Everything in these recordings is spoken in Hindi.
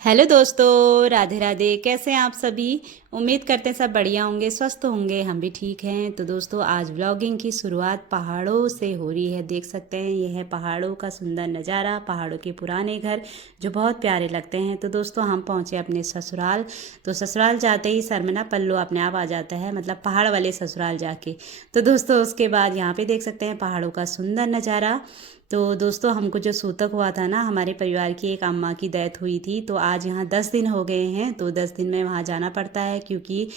हेलो दोस्तों, राधे राधे। कैसे हैं आप सभी? उम्मीद करते हैं सब बढ़िया होंगे, स्वस्थ होंगे। हम भी ठीक हैं। तो दोस्तों, आज व्लॉगिंग की शुरुआत पहाड़ों से हो रही है। देख सकते हैं, यह है पहाड़ों का सुंदर नज़ारा, पहाड़ों के पुराने घर जो बहुत प्यारे लगते हैं। तो दोस्तों, हम पहुंचे अपने ससुराल। तो ससुराल जाते ही सर में ना पल्लू अपने आप आ जाता है, मतलब पहाड़ वाले ससुराल जाके। तो दोस्तों, उसके बाद यहाँ पे देख सकते हैं पहाड़ों का सुंदर नज़ारा। तो दोस्तों, हमको जो सूतक हुआ था ना, हमारे परिवार की एक अम्मा की डेथ हुई थी। तो आज यहाँ 10 दिन हो गए हैं। तो 10 दिन में वहाँ जाना पड़ता है, क्योंकि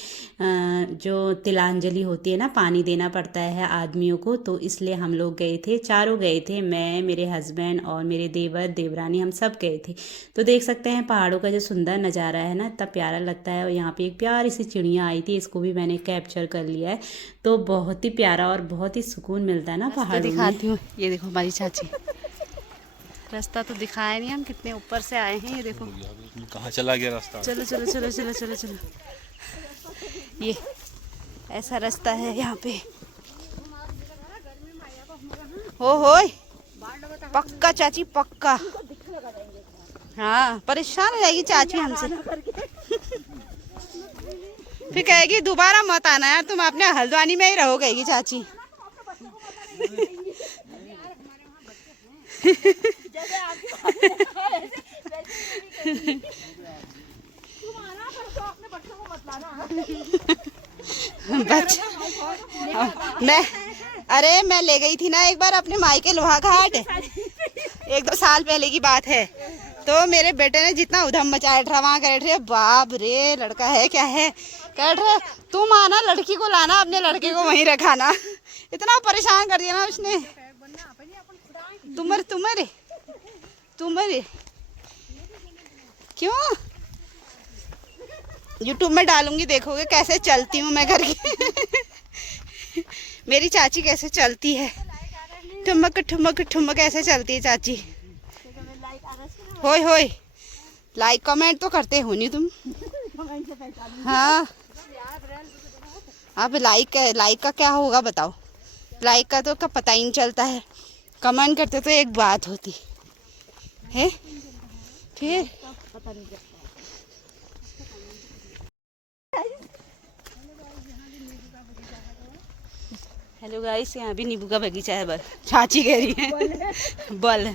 जो तिलांजलि होती है ना, पानी देना पड़ता है आदमियों को। तो इसलिए हम लोग गए थे, चारों गए थे, मैं, मेरे हस्बैंड और मेरे देवर देवरानी, हम सब गए थे। तो देख सकते हैं पहाड़ों का जो सुंदर नज़ारा है ना, इतना प्यारा लगता है। और यहाँ पे एक प्यारी सी चिड़िया आई थी, इसको भी मैंने कैप्चर कर लिया है। तो बहुत ही प्यारा और बहुत ही सुकून मिलता है ना पहाड़ों में। दिखाती हूँ, ये देखो हमारी चाची। रास्ता तो दिखाया नहीं, हम कितने ऊपर से आए हैं। ये देखो कहाँ चला गया रास्ता। चलो चलो चलो चलो चलो चलो। ये ऐसा रास्ता है यहाँ पे। हो पक्का चाची, पक्का। हाँ, परेशान हो जाएगी चाची हमसे। फिर कहेगी दोबारा मत आना यार, तुम अपने हल्द्वानी में ही रहो, कहेगी चाची। मैं ले गई थी ना एक बार अपने मायके लोहा घाट, 1-2 साल पहले की बात है। तो मेरे बेटे ने जितना उधम मचाया था वहाँ, कह रहे बाप रे, लड़का है क्या है, कह रहे तुम आना लड़की को लाना, अपने लड़के को वहीं रखाना। इतना परेशान कर दिया ना उसने। तुम्हारे क्यों यूट्यूब में डालूंगी, देखोगे कैसे चलती हूँ मैं घर की। मेरी चाची कैसे चलती है, ठुमक ठुमक ठुमक ऐसे चलती है चाची। होय होय, लाइक कमेंट तो करते हो नहीं तुम। हाँ, अब लाइक का क्या होगा बताओ। लाइक का तो पता ही नहीं चलता है, कमेंट करते तो एक बात होती है। फिर हेलो गाइस, यहाँ भी नींबू का बगीचा है। बल चाची कह रही है बल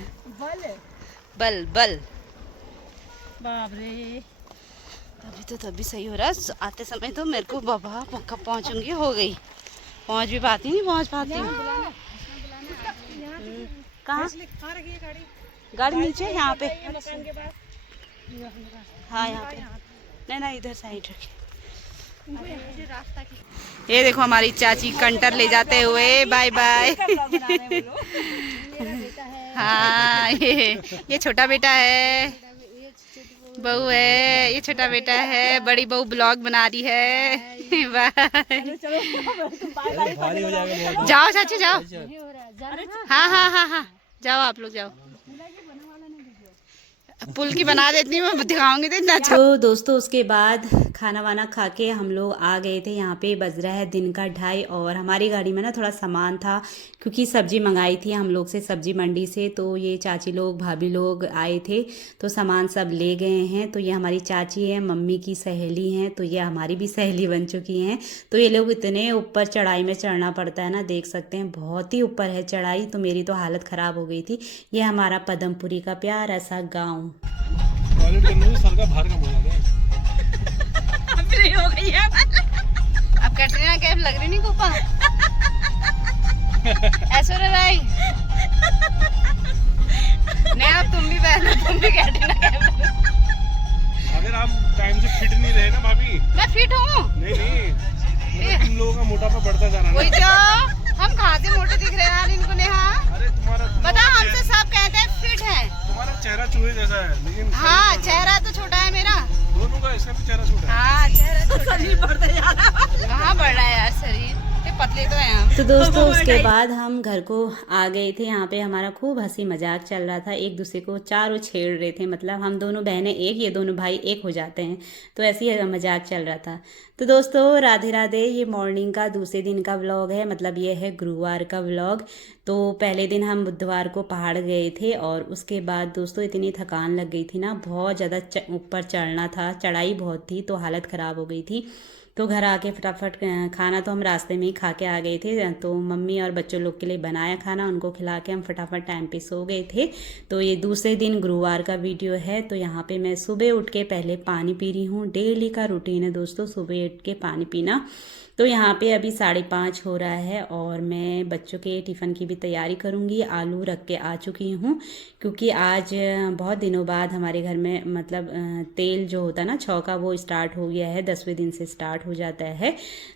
बल बल। बाप रे, तभी सही हो रहा है। आते समय तो मेरे को बाबा पक्का पहुँचूंगी, हो गई। पहुँच भी पाती नहीं, पहुँच पाती हूँ। कहाँ गाड़ी नीचे, यहाँ पे। हाँ, यहाँ पे नहीं, इधर साइड रखी। ये देखो हमारी चाची कंटर ले जाते हुए, बाय बाय। हाँ, ये छोटा बेटा है, बहू है, ये छोटा बेटा है, बड़ी बहू ब्लॉग बना रही है। बाय। जाओ चाची जाओ। हाँ हाँ हाँ हाँ, जाओ आप लोग जाओ। पुल की बना देती हूँ, दिखाऊंगी तो इतना अच्छा। तो दोस्तों, उसके बाद खाना वाना खा के हम लोग आ गए थे। यहाँ पे बज रहा है दिन का 2:30। और हमारी गाड़ी में ना थोड़ा सामान था, क्योंकि सब्जी मंगाई थी हम लोग से, सब्जी मंडी से। तो ये चाची लोग, भाभी लोग आए थे, तो सामान सब ले गए हैं। तो ये हमारी चाची है, मम्मी की सहेली हैं, तो ये हमारी भी सहेली बन चुकी हैं। तो ये लोग इतने ऊपर चढ़ाई में चढ़ना पड़ता है ना, देख सकते हैं बहुत ही ऊपर है चढ़ाई। तो मेरी तो हालत ख़राब हो गई थी। ये हमारा पदमपुरी का प्यारा सा गाँव। सर का भार कम हो जाता है। फ्री हो गई है। अब कैटरीना कैफ लग रही नहीं गोपा। ऐश्वर्या राय। नहीं, अब तुम भी पहनो, तुम भी कैटरीना कैफ। अगर आप टाइम से फिट नहीं रहे ना भाभी। मैं फिट हूँ। नहीं, तुम लोगों का मोटापा बढ़ता जा रहा है। वही जो हम कहाँ से मोटे दिख रहे हैं यार इनको। नेहा, अरे तुम्हारा बता, हमसे सब कहते हैं फिट है। तुम्हारा चेहरा चूहे जैसा है, लेकिन हाँ, चेहरा तो छोटा है मेरा। दोनों का, इसका भी चेहरा छोटा है। हाँ, चेहरा शरीर बढ़ता जा रहा है। कहाँ बढ़ रहा है यार शरीर, पतले तो हैं हम। तो दोस्तों, उसके बाद हम घर को आ गए थे। यहाँ पे हमारा खूब हंसी मजाक चल रहा था, एक दूसरे को चारों छेड़ रहे थे। मतलब हम दोनों बहनें एक, ये दोनों भाई एक हो जाते हैं। तो ऐसे ही मजाक चल रहा था। तो दोस्तों, राधे राधे। ये मॉर्निंग का दूसरे दिन का व्लॉग है, मतलब ये है गुरुवार का व्लॉग। तो पहले दिन हम बुधवार को पहाड़ गए थे और उसके बाद दोस्तों इतनी थकान लग गई थी ना, बहुत ज़्यादा ऊपर चढ़ना था, चढ़ाई बहुत थी, तो हालत ख़राब हो गई थी। तो घर आके फटाफट खाना तो हम रास्ते में ही खा के आ गए थे, तो मम्मी और बच्चों लोग के लिए बनाया खाना, उनको खिला के हम फटाफट टाइम पे सो गए थे। तो ये दूसरे दिन गुरुवार का वीडियो है। तो यहाँ पे मैं सुबह उठ के पहले पानी पी रही हूँ, डेली का रूटीन है दोस्तों सुबह उठ के पानी पीना। तो यहाँ पे अभी 5:30 हो रहा है और मैं बच्चों के टिफ़िन की भी तैयारी करूँगी। आलू रख के आ चुकी हूँ, क्योंकि आज बहुत दिनों बाद हमारे घर में मतलब तेल जो होता है ना छौका, वो स्टार्ट हो गया है, 10वें दिन से स्टार्ट हो जाता है।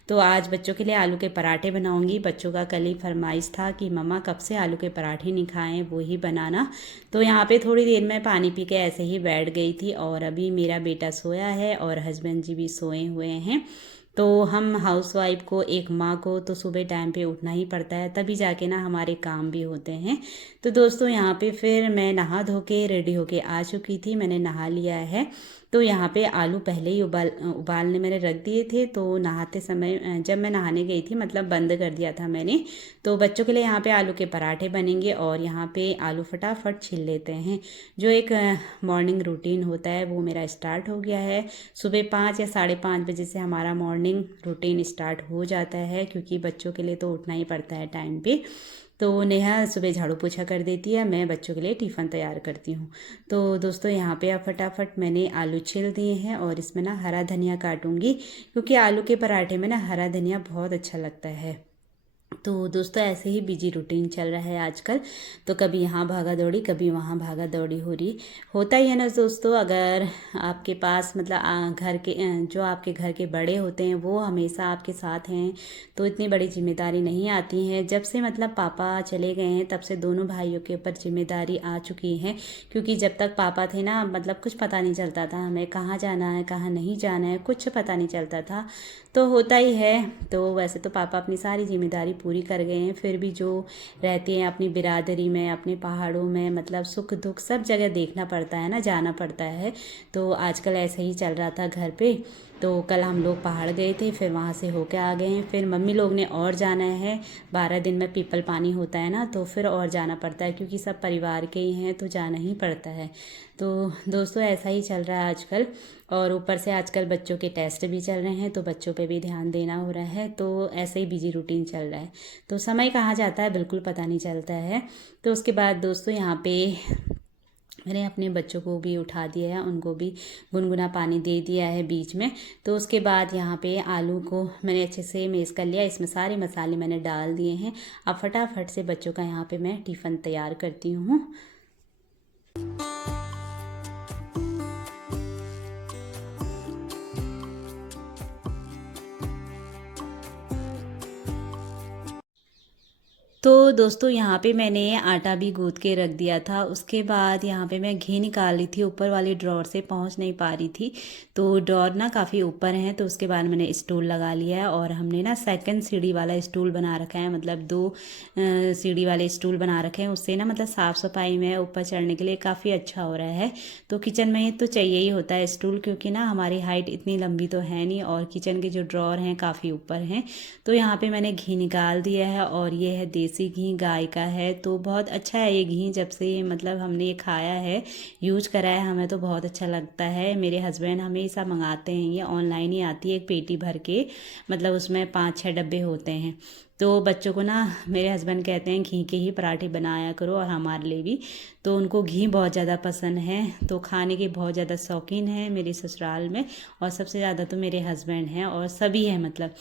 तो आज बच्चों के लिए आलू के पराठे बनाऊँगी। बच्चों का कल ही फरमाइश था कि मम्मा कब से आलू के पराठे नहीं खाएं, वो ही बनाना। तो यहाँ पे थोड़ी देर में पानी पी के ऐसे ही बैठ गई थी और अभी मेरा बेटा सोया है और हस्बैंड जी भी सोए हुए हैं। तो हम हाउसवाइफ को, एक माँ को तो सुबह टाइम पे उठना ही पड़ता है, तभी जाके ना हमारे काम भी होते हैं। तो दोस्तों यहाँ पे फिर मैं नहा धो के रेडी होके आ चुकी थी, मैंने नहा लिया है। तो यहाँ पे आलू पहले ही उबालने मैंने रख दिए थे। तो नहाते समय जब मैं नहाने गई थी, मतलब बंद कर दिया था मैंने। तो बच्चों के लिए यहाँ पे आलू के पराठे बनेंगे और यहाँ पे आलू फटाफट छिल लेते हैं। जो एक मॉर्निंग रूटीन होता है वो मेरा स्टार्ट हो गया है। सुबह 5 या 5:30 बजे से हमारा मॉर्निंग रूटीन स्टार्ट हो जाता है, क्योंकि बच्चों के लिए तो उठना ही पड़ता है टाइम पे। तो नेहा सुबह झाड़ू पोछा कर देती है, मैं बच्चों के लिए टिफ़िन तैयार करती हूँ। तो दोस्तों यहाँ पे अब फटाफट मैंने आलू छिल दिए हैं और इसमें ना हरा धनिया काटूंगी, क्योंकि आलू के पराठे में ना हरा धनिया बहुत अच्छा लगता है। तो दोस्तों ऐसे ही बिजी रूटीन चल रहा है आजकल। तो कभी यहाँ भागा दौड़ी, कभी वहाँ भागा दौड़ी हो रही होता ही है ना दोस्तों। अगर आपके पास मतलब घर के जो आपके घर के बड़े होते हैं वो हमेशा आपके साथ हैं, तो इतनी बड़ी जिम्मेदारी नहीं आती है। जब से मतलब पापा चले गए हैं तब से दोनों भाइयों के ऊपर जिम्मेदारी आ चुकी है, क्योंकि जब तक पापा थे ना, मतलब कुछ पता नहीं चलता था हमें कहाँ जाना है कहाँ नहीं जाना है, कुछ पता नहीं चलता था। तो होता ही है। तो वैसे तो पापा अपनी सारी जिम्मेदारी पूरी कर गए हैं, फिर भी जो रहती हैं अपनी बिरादरी में, अपने पहाड़ों में, मतलब सुख दुख सब जगह देखना पड़ता है ना, जाना पड़ता है। तो आजकल ऐसे ही चल रहा था घर पे। तो कल हम लोग पहाड़ गए थे, फिर वहाँ से होके आ गए हैं। फिर मम्मी लोग ने और जाना है, 12 दिन में पीपल पानी होता है ना, तो फिर और जाना पड़ता है, क्योंकि सब परिवार के ही हैं तो जाना ही पड़ता है। तो दोस्तों ऐसा ही चल रहा है आजकल। और ऊपर से आजकल बच्चों के टेस्ट भी चल रहे हैं, तो बच्चों पे भी ध्यान देना हो रहा है। तो ऐसे ही बिजी रूटीन चल रहा है, तो समय कहाँ जाता है बिल्कुल पता नहीं चलता है। तो उसके बाद दोस्तों यहाँ पे मैंने अपने बच्चों को भी उठा दिया है, उनको भी गुनगुना पानी दे दिया है बीच में। तो उसके बाद यहाँ पे आलू को मैंने अच्छे से मेस कर लिया, इसमें सारे मसाले मैंने डाल दिए हैं। अब फटाफट से बच्चों का यहाँ पे मैं टिफ़िन तैयार करती हूँ। तो दोस्तों यहाँ पे मैंने आटा भी गूँथ के रख दिया था। उसके बाद यहाँ पे मैं घी निकाल रही थी, ऊपर वाली ड्रॉर से पहुँच नहीं पा रही थी, तो ड्रॉर ना काफ़ी ऊपर है। तो उसके बाद मैंने स्टूल लगा लिया है और हमने ना सेकंड सीढ़ी वाला स्टूल बना रखा है, मतलब 2 सीढ़ी वाले स्टूल बना रखे हैं। उससे ना मतलब साफ़ सफाई में ऊपर चढ़ने के लिए काफ़ी अच्छा हो रहा है। तो किचन में तो चाहिए ही होता है स्टूल, क्योंकि ना हमारी हाइट इतनी लंबी तो है नहीं और किचन के जो ड्रॉर हैं काफ़ी ऊपर हैं। तो यहाँ पर मैंने घी निकाल दिया है और ये है देसी घी, गाय का है। तो बहुत अच्छा है ये घी, जब से मतलब हमने ये खाया है, यूज करा है, हमें तो बहुत अच्छा लगता है। मेरे हस्बैंड हमेशा मंगाते हैं, ये ऑनलाइन ही आती है एक पेटी भर के, मतलब उसमें 5-6 डब्बे होते हैं। तो बच्चों को ना मेरे हस्बैंड कहते हैं घी के ही पराठे बनाया करो, और हमारे लिए भी। तो उनको घी बहुत ज़्यादा पसंद है, तो खाने के बहुत ज़्यादा शौकीन है मेरे ससुराल में। और सबसे ज़्यादा तो मेरे हस्बैंड हैं और सभी हैं मतलब।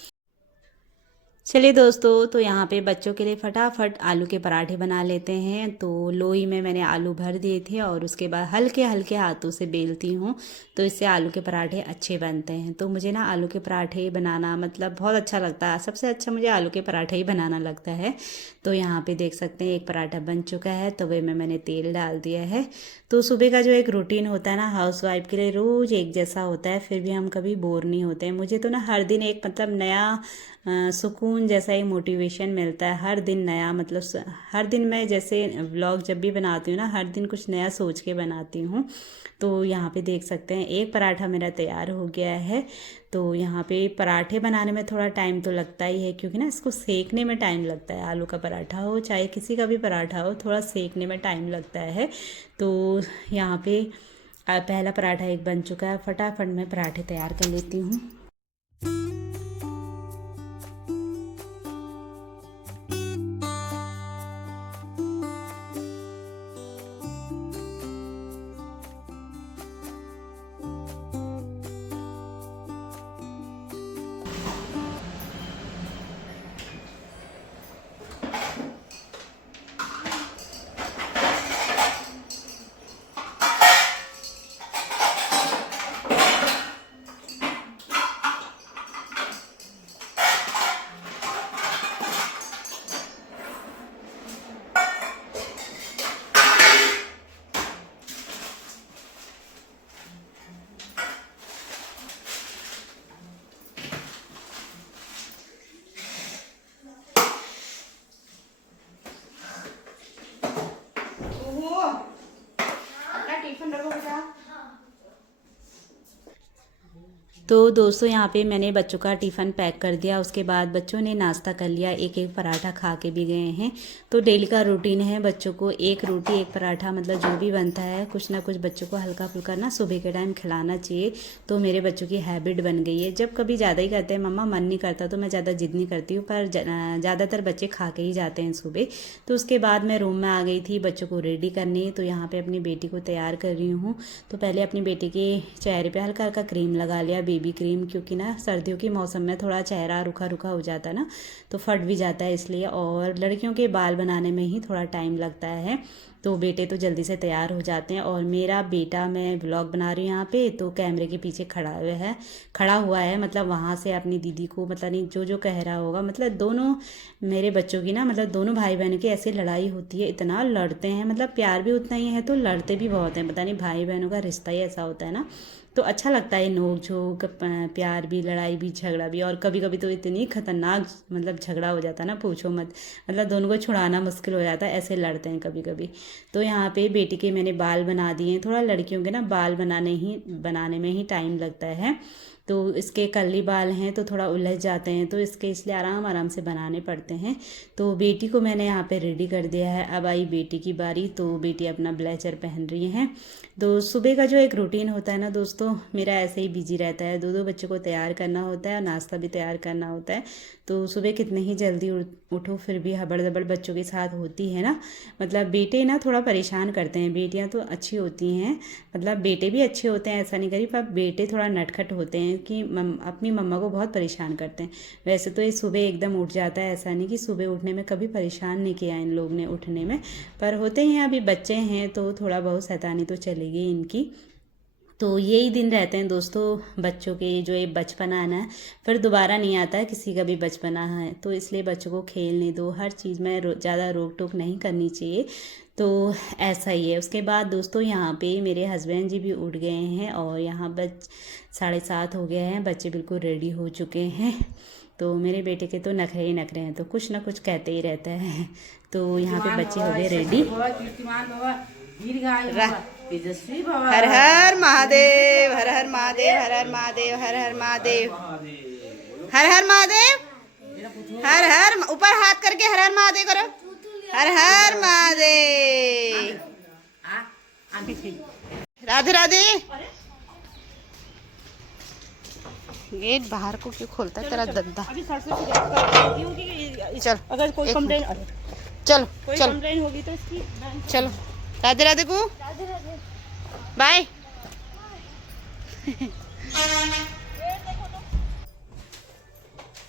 चलिए दोस्तों, तो यहाँ पे बच्चों के लिए फटाफट आलू के पराठे बना लेते हैं। तो लोई में मैंने आलू भर दिए थे और उसके बाद हल्के हल्के हाथों से बेलती हूँ, तो इससे आलू के पराठे अच्छे बनते हैं। तो मुझे ना आलू के पराठे बनाना मतलब बहुत अच्छा लगता है, सबसे अच्छा मुझे आलू के पराठे ही बनाना लगता है। तो यहाँ पे देख सकते हैं एक पराठा बन चुका है, तवे में मैंने तेल डाल दिया है। तो सुबह का जो एक रूटीन होता है ना हाउसवाइफ के लिए, रोज़ एक जैसा होता है, फिर भी हम कभी बोर नहीं होते हैं। मुझे तो ना हर दिन एक मतलब नया सुकून सुकून जैसा एक मोटिवेशन मिलता है हर दिन नया, मतलब हर दिन मैं जैसे व्लॉग जब भी बनाती हूँ ना, हर दिन कुछ नया सोच के बनाती हूँ। तो यहाँ पे देख सकते हैं एक पराठा मेरा तैयार हो गया है। तो यहाँ पे पराठे बनाने में थोड़ा टाइम तो लगता ही है, क्योंकि ना इसको सेकने में टाइम लगता है। आलू का पराठा हो चाहे किसी का भी पराठा हो, थोड़ा सेकने में टाइम लगता है। तो यहाँ पे पहला पराठा एक बन चुका है, फटाफट मैं पराठे तैयार कर लेती हूँ। तो दोस्तों यहाँ पे मैंने बच्चों का टिफ़िन पैक कर दिया। उसके बाद बच्चों ने नाश्ता कर लिया, एक एक पराठा खा के भी गए हैं। तो डेली का रूटीन है बच्चों को एक रोटी एक पराठा, मतलब जो भी बनता है कुछ ना कुछ बच्चों को हल्का फुल्का ना सुबह के टाइम खिलाना चाहिए। तो मेरे बच्चों की हैबिट बन गई है। जब कभी ज़्यादा ही करते हैं मम्मा, मन नहीं करता तो मैं ज़्यादा जिद नहीं करती हूँ, पर ज़्यादातर बच्चे खा के ही जाते हैं सुबह। तो उसके बाद मैं रूम में आ गई थी बच्चों को रेडी करने। तो यहाँ पर अपनी बेटी को तैयार कर रही हूँ। तो पहले अपनी बेटी के चेहरे पर हल्का हल्का क्रीम लगा लिया, बेबी क्रीम, क्योंकि ना सर्दियों के मौसम में थोड़ा चेहरा रूखा रूखा हो जाता है ना, तो फट भी जाता है इसलिए। और लड़कियों के बाल बनाने में ही थोड़ा टाइम लगता है। तो बेटे तो जल्दी से तैयार हो जाते हैं। और मेरा बेटा, मैं व्लॉग बना रही हूँ यहाँ पे, तो कैमरे के पीछे खड़ा हुआ है, मतलब वहाँ से अपनी दीदी को, मतलब नहीं जो कह रहा होगा, मतलब दोनों मेरे बच्चों की ना, मतलब दोनों भाई बहन की ऐसी लड़ाई होती है, इतना लड़ते हैं, मतलब प्यार भी उतना ही है तो लड़ते भी बहुत हैं। पता नहीं भाई बहनों का रिश्ता ही ऐसा होता है ना, तो अच्छा लगता है, नोक झोंक, प्यार भी, लड़ाई भी, झगड़ा भी। और कभी कभी तो इतनी खतरनाक मतलब झगड़ा हो जाता है ना, पूछो मत, मतलब दोनों को छुड़ाना मुश्किल हो जाता है, ऐसे लड़ते हैं कभी कभी। तो यहाँ पे बेटी के मैंने बाल बना दिए हैं। थोड़ा लड़कियों के ना बाल बनाने में ही टाइम लगता है। तो इसके कर्ली बाल हैं तो थोड़ा उलझ जाते हैं, तो इसलिए आराम आराम से बनाने पड़ते हैं। तो बेटी को मैंने यहाँ पे रेडी कर दिया है। अब आई बेटी की बारी, तो बेटी अपना ब्लेजर पहन रही हैं। तो सुबह का जो एक रूटीन होता है ना दोस्तों, मेरा ऐसे ही बिजी रहता है। दो बच्चों को तैयार करना होता है और नाश्ता भी तैयार करना होता है। तो सुबह कितने ही जल्दी उठो, फिर भी हबड़ दबड़ बच्चों के साथ होती है ना। मतलब बेटे ना थोड़ा परेशान करते हैं, बेटियां तो अच्छी होती हैं, मतलब बेटे भी अच्छे होते हैं, ऐसा नहीं करी, पर बेटे थोड़ा नटखट होते हैं कि अपनी मम्मा को बहुत परेशान करते हैं। वैसे तो ये सुबह एकदम उठ जाता है, ऐसा नहीं कि सुबह उठने में कभी परेशान नहीं किया इन लोग ने उठने में, पर होते हैं, अभी बच्चे हैं तो थोड़ा बहुत शैतानी तो चलेगी इनकी। तो यही दिन रहते हैं दोस्तों बच्चों के, जो ये बचपना है ना, फिर दोबारा नहीं आता है किसी का भी बचपना है। तो इसलिए बच्चों को खेलने दो, हर चीज़ में ज़्यादा रोक टोक नहीं करनी चाहिए। तो ऐसा ही है। उसके बाद दोस्तों यहाँ पे मेरे हस्बैंड जी भी उठ गए हैं और यहाँ 7:30 हो गए हैं, बच्चे बिल्कुल रेडी हो चुके हैं। तो मेरे बेटे के तो नखरे ही नखरे हैं, तो कुछ ना कुछ कहते ही रहता है। तो यहाँ पे बच्चे हो गए रेडी। हर हर महादेव, हर हर महादेव, हर हर महादेव, हर हर महादेव, हर हर महादेव, हर हर, ऊपर हाथ करके हर हर महादेव करो, हर हर महादेव, राधे राधे। गेट बाहर को क्यों खोलता है तेरा दद्दा? चल, अगर कोई कंप्लेन, चलो कोई चलो कंप्लेन होगी तो इसकी चलो, राधे राधे को बाय।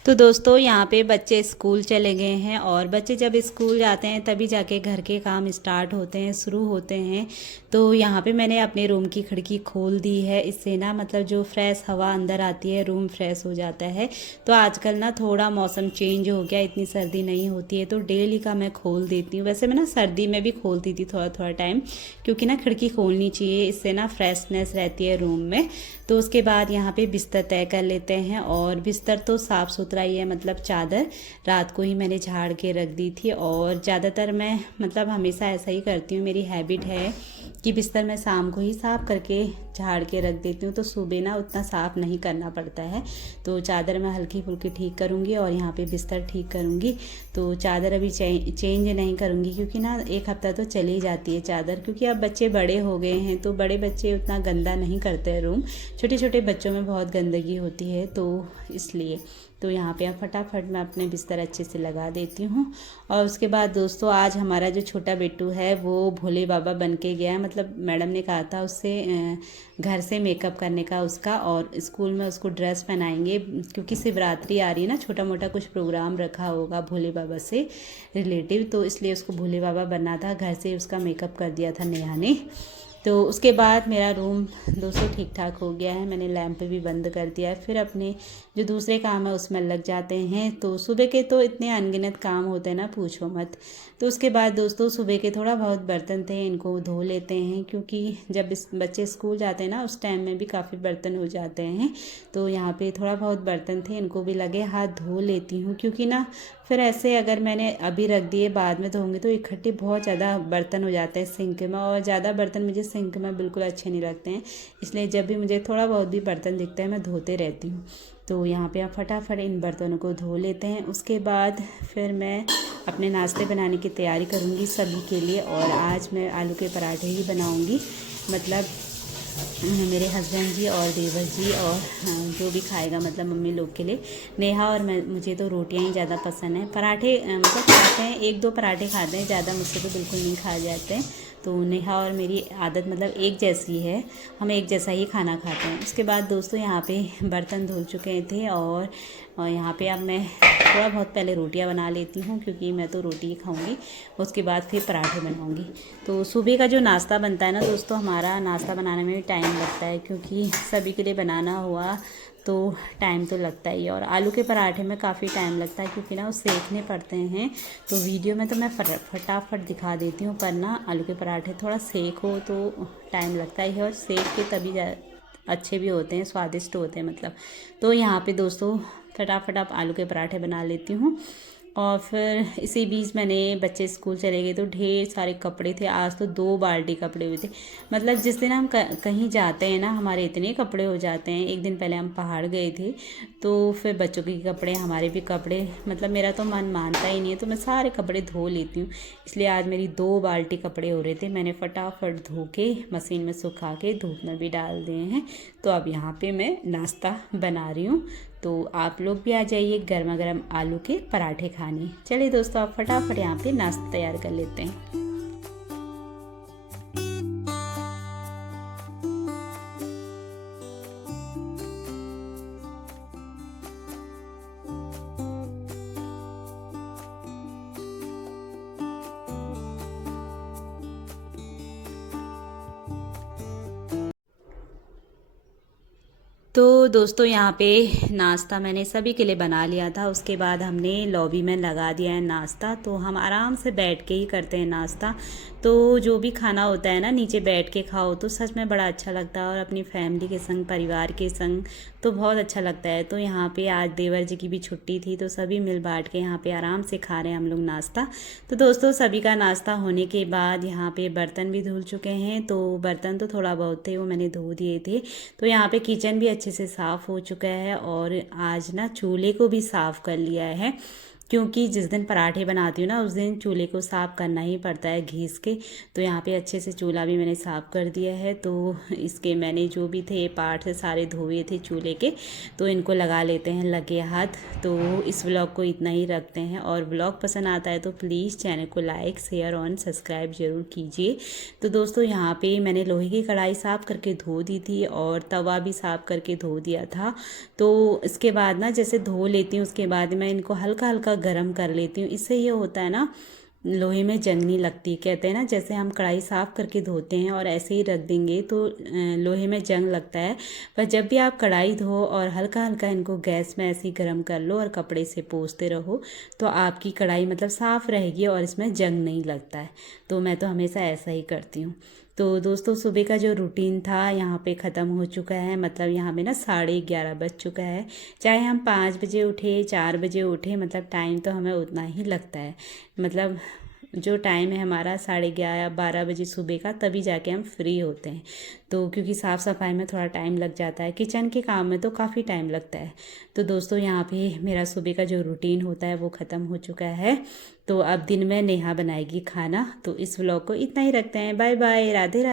तो दोस्तों यहाँ पे बच्चे स्कूल चले गए हैं, और बच्चे जब स्कूल जाते हैं तभी जाके घर के काम स्टार्ट होते हैं, शुरू होते हैं। तो यहाँ पे मैंने अपने रूम की खिड़की खोल दी है, इससे ना मतलब जो फ्रेश हवा अंदर आती है, रूम फ्रेश हो जाता है। तो आजकल ना थोड़ा मौसम चेंज हो गया, इतनी सर्दी नहीं होती है, तो डेली का मैं खोल देती हूँ। वैसे मैं ना सर्दी में भी खोलती थी थोड़ा थोड़ा टाइम, क्योंकि ना खिड़की खोलनी चाहिए, इससे ना फ्रेशनेस रहती है रूम में। तो उसके बाद यहाँ पे बिस्तर तय कर लेते हैं, और बिस्तर तो साफ़ सुथरा ही है, मतलब चादर रात को ही मैंने झाड़ के रख दी थी। और ज़्यादातर मैं मतलब हमेशा ऐसा ही करती हूँ, मेरी हैबिट है कि बिस्तर मैं शाम को ही साफ़ करके झाड़ के रख देती हूँ, तो सुबह ना उतना साफ़ नहीं करना पड़ता है। तो चादर मैं हल्की फुल्की ठीक करूँगी और यहाँ पे बिस्तर ठीक करूँगी। तो चादर अभी चेंज नहीं करूँगी, क्योंकि ना एक हफ्ता तो चली जाती है चादर, क्योंकि अब बच्चे बड़े हो गए हैं, तो बड़े बच्चे उतना गंदा नहीं करते हैं रूम, छोटे छोटे बच्चों में बहुत गंदगी होती है, तो इसलिए। तो यहाँ पे अब फटाफट मैं अपने बिस्तर अच्छे से लगा देती हूँ। और उसके बाद दोस्तों, आज हमारा जो छोटा बेटू है वो भोले बाबा बन के गया है, मतलब मैडम ने कहा था उससे घर से मेकअप करने का उसका, और स्कूल में उसको ड्रेस पहनाएंगे, क्योंकि शिवरात्रि आ रही है ना, छोटा मोटा कुछ प्रोग्राम रखा होगा भोले बाबा से रिलेटिव, तो इसलिए उसको भोले बाबा बनना था। घर से उसका मेकअप कर दिया था नेहा ने। तो उसके बाद मेरा रूम दोस्तों ठीक ठाक हो गया है, मैंने लैंप भी बंद कर दिया है। फिर अपने जो दूसरे काम है उसमें लग जाते हैं। तो सुबह के तो इतने अनगिनत काम होते हैं ना, पूछो मत। तो उसके बाद दोस्तों, सुबह के थोड़ा बहुत बर्तन थे, इनको धो लेते हैं, क्योंकि जब बच्चे स्कूल जाते हैं ना उस टाइम में भी काफ़ी बर्तन हो जाते हैं। तो यहाँ पे थोड़ा बहुत बर्तन थे, इनको भी लगे हाथ धो लेती हूँ, क्योंकि ना फिर ऐसे अगर मैंने अभी रख दिए बाद में धोंगे तो इकट्ठे बहुत ज़्यादा बर्तन हो जाते हैं सिंक में, और ज़्यादा बर्तन मुझे सिंक में बिल्कुल अच्छे नहीं लगते हैं। इसलिए जब भी मुझे थोड़ा बहुत भी बर्तन दिखता है मैं धोते रहती हूँ। तो यहाँ पे आप फटाफट इन बर्तनों को धो लेते हैं। उसके बाद फिर मैं अपने नाश्ते बनाने की तैयारी करूँगी सभी के लिए, और आज मैं आलू के पराठे ही बनाऊँगी, मतलब मेरे हस्बैंड जी और देवर जी और जो भी खाएगा, मतलब मम्मी लोग के लिए। नेहा और मैं, मुझे तो रोटियां ही ज़्यादा पसंद है। पराठे मतलब खाते हैं, एक दो पराठे खाते हैं, ज़्यादा मुझसे तो बिल्कुल नहीं खाए जाते हैं। तो नेहा और मेरी आदत मतलब एक जैसी है, हम एक जैसा ही खाना खाते हैं। उसके बाद दोस्तों यहाँ पे बर्तन धुल चुके थे, और यहाँ पे अब मैं थोड़ा बहुत पहले रोटियां बना लेती हूँ, क्योंकि मैं तो रोटी ही खाऊंगी, उसके बाद फिर पराठे बनाऊंगी। तो सुबह का जो नाश्ता बनता है ना दोस्तों, हमारा नाश्ता बनाने में भी टाइम लगता है, क्योंकि सभी के लिए बनाना हुआ तो टाइम तो लगता ही है। और आलू के पराठे में काफ़ी टाइम लगता है, क्योंकि ना वो सेकने पड़ते हैं। तो वीडियो में तो मैं फटाफट दिखा देती हूँ, पर ना आलू के पराठे थोड़ा सेको तो टाइम लगता ही है, और सेक के तभी अच्छे भी होते हैं, स्वादिष्ट होते हैं मतलब। तो यहाँ पे दोस्तों फटाफट आप आलू के पराठे बना लेती हूँ। और फिर इसी बीच मैंने, बच्चे स्कूल चले गए तो ढेर सारे कपड़े थे, आज तो 2 बाल्टी कपड़े हुए थे। मतलब जिस दिन हम कहीं जाते हैं ना, हमारे इतने कपड़े हो जाते हैं। एक दिन पहले हम पहाड़ गए थे, तो फिर बच्चों के कपड़े, हमारे भी कपड़े, मतलब मेरा तो मन मानता ही नहीं है, तो मैं सारे कपड़े धो लेती हूँ। इसलिए आज मेरी 2 बाल्टी कपड़े हो रहे थे, मैंने फटाफट धो के मशीन में सुखा के धूप में भी डाल दिए हैं। तो अब यहाँ पे मैं नाश्ता बना रही हूँ, तो आप लोग भी आ जाइए गर्मा गर्म आलू के पराठे खाने। चलिए दोस्तों, आप फटाफट यहाँ पे नाश्ता तैयार कर लेते हैं। तो दोस्तों यहाँ पे नाश्ता मैंने सभी के लिए बना लिया था। उसके बाद हमने लॉबी में लगा दिया है नाश्ता। तो हम आराम से बैठ के ही करते हैं नाश्ता। तो जो भी खाना होता है ना, नीचे बैठ के खाओ तो सच में बड़ा अच्छा लगता है, और अपनी फैमिली के संग, परिवार के संग तो बहुत अच्छा लगता है। तो यहाँ पे आज देवर जी की भी छुट्टी थी, तो सभी मिल बांट के यहाँ पे आराम से खा रहे हैं हम लोग नाश्ता। तो दोस्तों सभी का नाश्ता होने के बाद यहाँ पे बर्तन भी धुल चुके हैं। तो बर्तन तो थोड़ा बहुत थे, वो मैंने धो दिए थे। तो यहाँ पे किचन भी अच्छे से साफ़ हो चुका है, और आज ना चूल्हे को भी साफ़ कर लिया है, क्योंकि जिस दिन पराठे बनाती हूँ ना उस दिन चूल्हे को साफ़ करना ही पड़ता है घिस के। तो यहाँ पे अच्छे से चूल्हा भी मैंने साफ़ कर दिया है। तो इसके मैंने जो भी थे पार्ट से सारे धोए थे चूल्हे के, तो इनको लगा लेते हैं लगे हाथ। तो इस व्लॉग को इतना ही रखते हैं, और व्लॉग पसंद आता है तो प्लीज़ चैनल को लाइक, शेयर और सब्सक्राइब ज़रूर कीजिए। तो दोस्तों यहाँ पर मैंने लोहे की कढ़ाई साफ़ करके धो दी थी, और तवा भी साफ़ करके धो दिया था। तो इसके बाद ना जैसे धो लेती हूँ, उसके बाद मैं इनको हल्का हल्का गरम कर लेती हूँ। इससे ये होता है ना लोहे में जंग नहीं लगती। कहते हैं ना, जैसे हम कढ़ाई साफ़ करके धोते हैं और ऐसे ही रख देंगे तो लोहे में जंग लगता है। पर जब भी आप कढ़ाई धो और हल्का हल्का इनको गैस में ऐसे ही गर्म कर लो और कपड़े से पोंछते रहो तो आपकी कढ़ाई मतलब साफ़ रहेगी और इसमें जंग नहीं लगता है। तो मैं तो हमेशा ऐसा ही करती हूँ। तो दोस्तों, सुबह का जो रूटीन था यहाँ पे ख़त्म हो चुका है। मतलब यहाँ पे ना 11:30 बज चुका है। चाहे हम 5 बजे उठे, 4 बजे उठे, मतलब टाइम तो हमें उतना ही लगता है। मतलब जो टाइम है हमारा 11:30-12 बजे सुबह का, तभी जाके हम फ्री होते हैं। तो क्योंकि साफ़ सफाई में थोड़ा टाइम लग जाता है, किचन के काम में तो काफ़ी टाइम लगता है। तो दोस्तों, यहाँ पे मेरा सुबह का जो रूटीन होता है वो ख़त्म हो चुका है। तो अब दिन में नेहा बनाएगी खाना। तो इस व्लॉग को इतना ही रखते हैं। Bye bye, Radhe Radhe.